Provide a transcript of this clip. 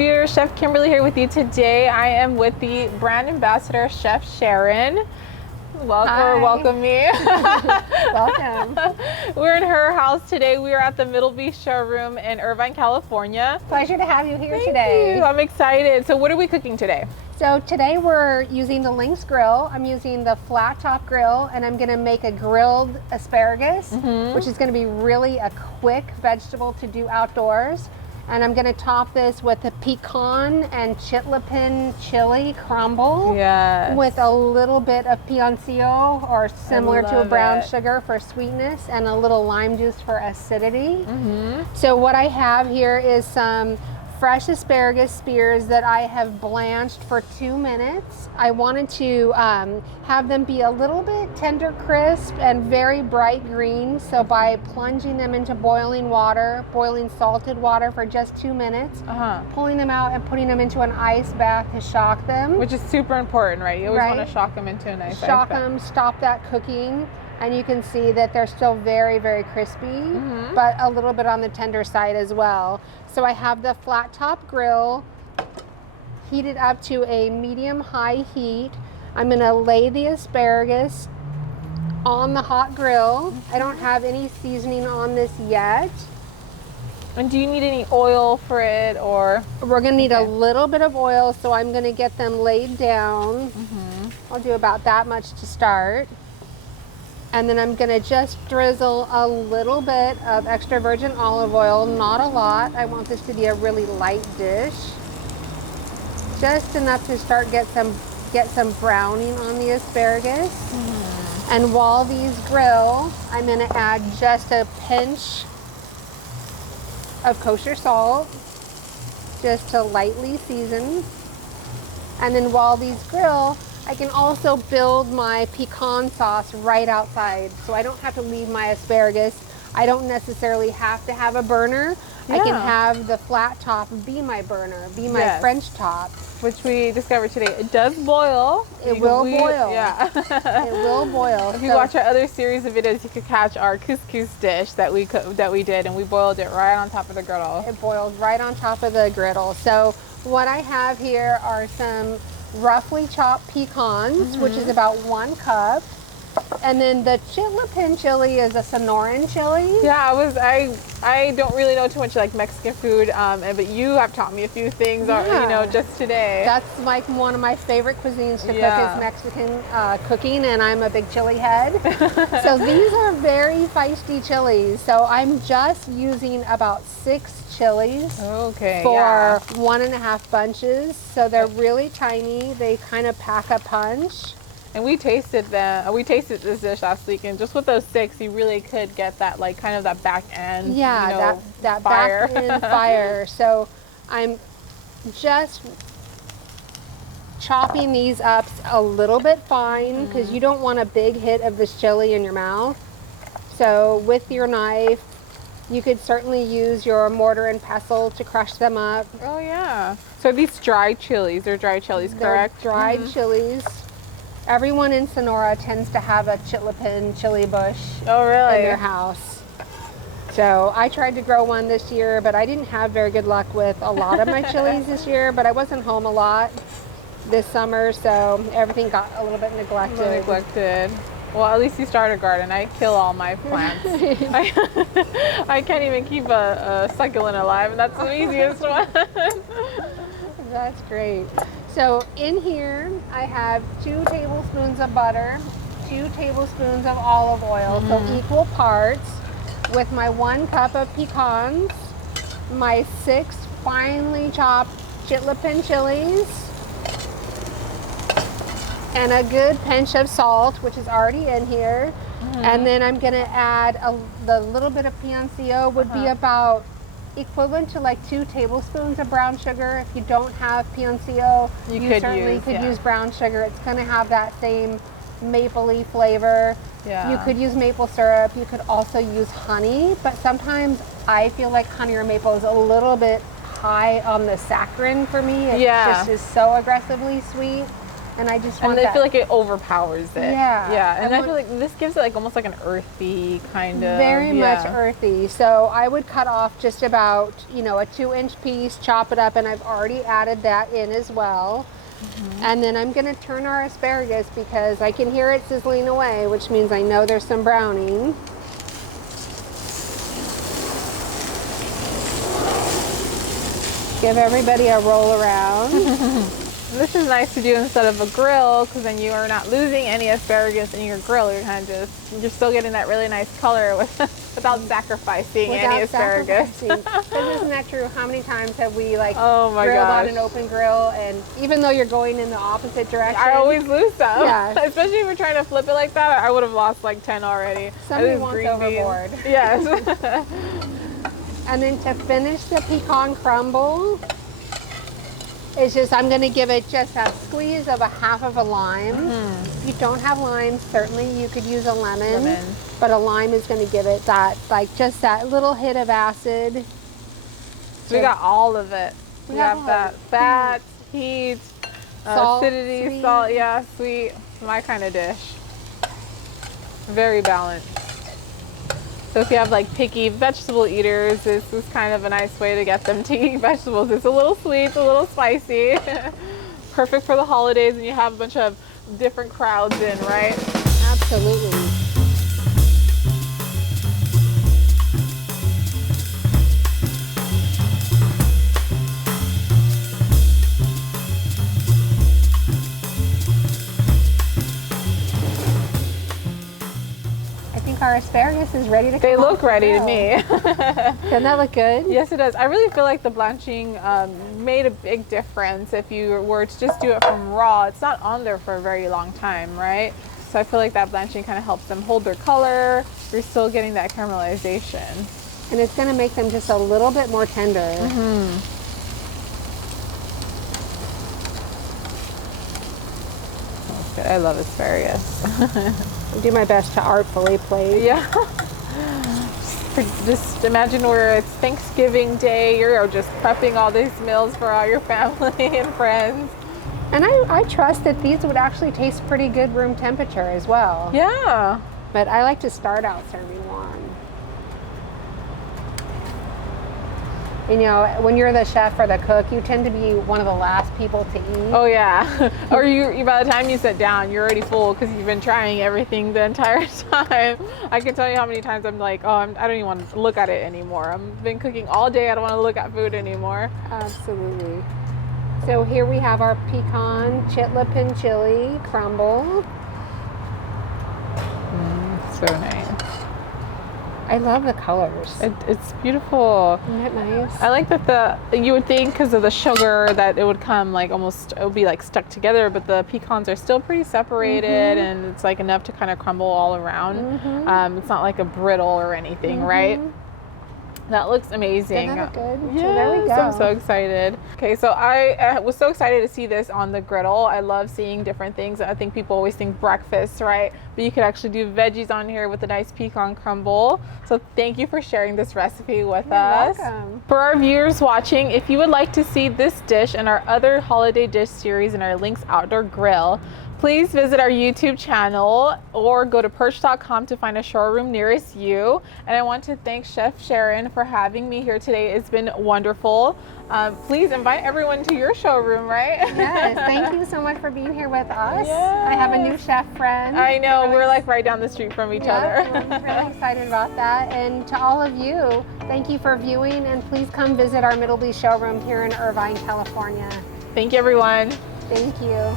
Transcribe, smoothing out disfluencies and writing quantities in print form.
viewers, Chef Kimberly here with you today. I am with the brand ambassador, Chef Sharon. Welcome me. Welcome. We're in her house today. We are at the Middle Beach Showroom in Irvine, California. Pleasure to have you here Thank today. you. I'm excited. So what are we cooking today? So today we're using the Lynx grill. I'm using the flat top grill, and I'm gonna make a grilled asparagus, which is gonna be really a quick vegetable to do outdoors. And I'm gonna top this with a pecan and Chilpian chili crumble with a little bit of Peloncio, or similar to a brown sugar for sweetness, and a little lime juice for acidity. So what I have here is some fresh asparagus spears that I have blanched for 2 minutes. I wanted to have them be a little bit tender crisp and very bright green. So by plunging them into boiling water, boiling salted water for just 2 minutes, pulling them out and putting them into an ice bath to shock them. Which is super important, right? You always want to shock them into an ice bath. Shock them, stop that cooking. And you can see that they're still very, very crispy, but a little bit on the tender side as well. So I have the flat top grill heated up to a medium-high heat. I'm gonna lay the asparagus on the hot grill. I don't have any seasoning on this yet. And do you need any oil for it, or? We're gonna need a little bit of oil, so I'm gonna get them laid down. I'll do about that much to start. And then I'm gonna just drizzle a little bit of extra virgin olive oil, not a lot. I want this to be a really light dish. Just enough to start get some browning on the asparagus. And while these grill, I'm gonna add just a pinch of kosher salt, just to lightly season. And then while these grill, I can also build my pecan sauce right outside, so I don't have to leave my asparagus. I don't necessarily have to have a burner. I can have the flat top be my burner, be my French top. Which we discovered today. It does boil. It will boil. Yeah. It will boil. If you watch our other series of videos, you could catch our couscous dish that we did, and we boiled it right on top of the griddle. It boiled right on top of the griddle. So what I have here are some roughly chopped pecans, which is about 1 cup. And then the Chilpian chili is a Sonoran chili. Yeah, I don't really know too much like Mexican food, but you have taught me a few things, just today. That's like one of my favorite cuisines to cook is Mexican cooking, and I'm a big chili head. So these are very feisty chilies. So I'm just using about 6 chilies for 1.5 bunches. So they're really tiny. They kind of pack a punch. And we tasted this dish last week, and just with those 6, you really could get that kind of that back end, that fire. back end fire. So I'm just chopping these up a little bit fine, because you don't want a big hit of this chili in your mouth. So with your knife, you could certainly use your mortar and pestle to crush them up. Oh yeah. So these dried chilies, they're dried chilies, correct? They're dried chilies. Everyone in Sonora tends to have a Chilpian chili bush in their house. So I tried to grow one this year, but I didn't have very good luck with a lot of my chilies this year, but I wasn't home a lot this summer, so everything got a little bit neglected. Well, at least you start a garden. I kill all my plants. I can't even keep a succulent alive, and that's the easiest one. That's great. So in here, I have 2 tablespoons of butter, 2 tablespoons of olive oil, so equal parts, with my 1 cup of pecans, my 6 finely chopped Chilpian chilies, and a good pinch of salt, which is already in here. And then I'm gonna add the little bit of Peloncio would be about equivalent to like 2 tablespoons of brown sugar. If you don't have Peloncio, you certainly could use brown sugar. It's going to have that same mapley flavor. You could use maple syrup. You could also use honey, but sometimes I feel like honey or maple is a little bit high on the saccharin for me. It just is so aggressively sweet. And I just And want I that. feel like it overpowers it. Yeah. Yeah. And I I feel like this gives it like almost like an earthy kind of. Very much earthy. So I would cut off just about, you know, a 2-inch piece, chop it up, and I've already added that in as well. And then I'm going to turn our asparagus because I can hear it sizzling away, which means I know there's some browning. Give everybody a roll around. This is nice to do instead of a grill because then you are not losing any asparagus in your grill. You're kind of you're still getting that really nice color without sacrificing any asparagus. Because isn't that true? How many times have we like Oh my grilled gosh. on an open grill, and even though you're going in the opposite direction, I always lose some. Yeah. Especially if we're trying to flip it like that, I would have lost like 10 already. somebody This wants green beans. overboard. Yes. And then to finish the pecan crumble, it's just, I'm going to give it just a squeeze of a half of a lime. If you don't have lime, certainly you could use a lemon. But a lime is going to give it that, like, just that little hit of acid. So we got all of it. We have have that fat, heat, Salt, acidity, sweet. salt, yeah, sweet. My kind of dish. Very balanced. So if you have like picky vegetable eaters, this is kind of a nice way to get them to eat vegetables. It's a little sweet, a little spicy. Perfect for the holidays and you have a bunch of different crowds in, right? Absolutely. I think our asparagus is ready to come They off look the ready to grill. me. Doesn't that look good? Yes, it does. I really feel like the blanching made a big difference. If you were to just do it from raw, it's not on there for a very long time, right? So I feel like that blanching kind of helps them hold their color. You're still getting that caramelization. And it's going to make them just a little bit more tender. That's good. I love asparagus. I'll do my best to artfully plate. Yeah. Just imagine where it's Thanksgiving Day, you're just prepping all these meals for all your family and friends. And I trust that these would actually taste pretty good room temperature as well. Yeah. But I like to start out serving one. You know, when you're the chef or the cook, you tend to be one of the last people to eat. Oh yeah. Or you by the time you sit down, you're already full because you've been trying everything the entire time. I can tell you how many times I'm like, oh, I don't even want to look at it anymore. I've been cooking all day. I don't want to look at food anymore. Absolutely. So here we have our pecan chitlapin chili crumble. So nice. I love the colors. It's beautiful. Isn't that nice? I like that you would think because of the sugar that it would come like almost, it would be like stuck together, but the pecans are still pretty separated and it's like enough to kind of crumble all around. It's not like a brittle or anything, right? That looks amazing. Doesn't that look good? Yes, So there we go. I'm so excited. Okay, so I was so excited to see this on the griddle. I love seeing different things. I think people always think breakfast, right? But you could actually do veggies on here with a nice pecan crumble. So thank you for sharing this recipe with us. Welcome. For our viewers watching, if you would like to see this dish and our other holiday dish series in our Lynx Outdoor Grill, please visit our YouTube channel or go to PIRCH.com to find a showroom nearest you. And I want to thank Chef Sharon for having me here today. It's been wonderful. Please invite everyone to your showroom, right? Yes, thank you so much for being here with us. I have a new chef friend. I know, we're like right down the street from each other. I'm really excited about that. And to all of you, thank you for viewing, and please come visit our Middleby showroom here in Irvine, California. Thank you, everyone. Thank you.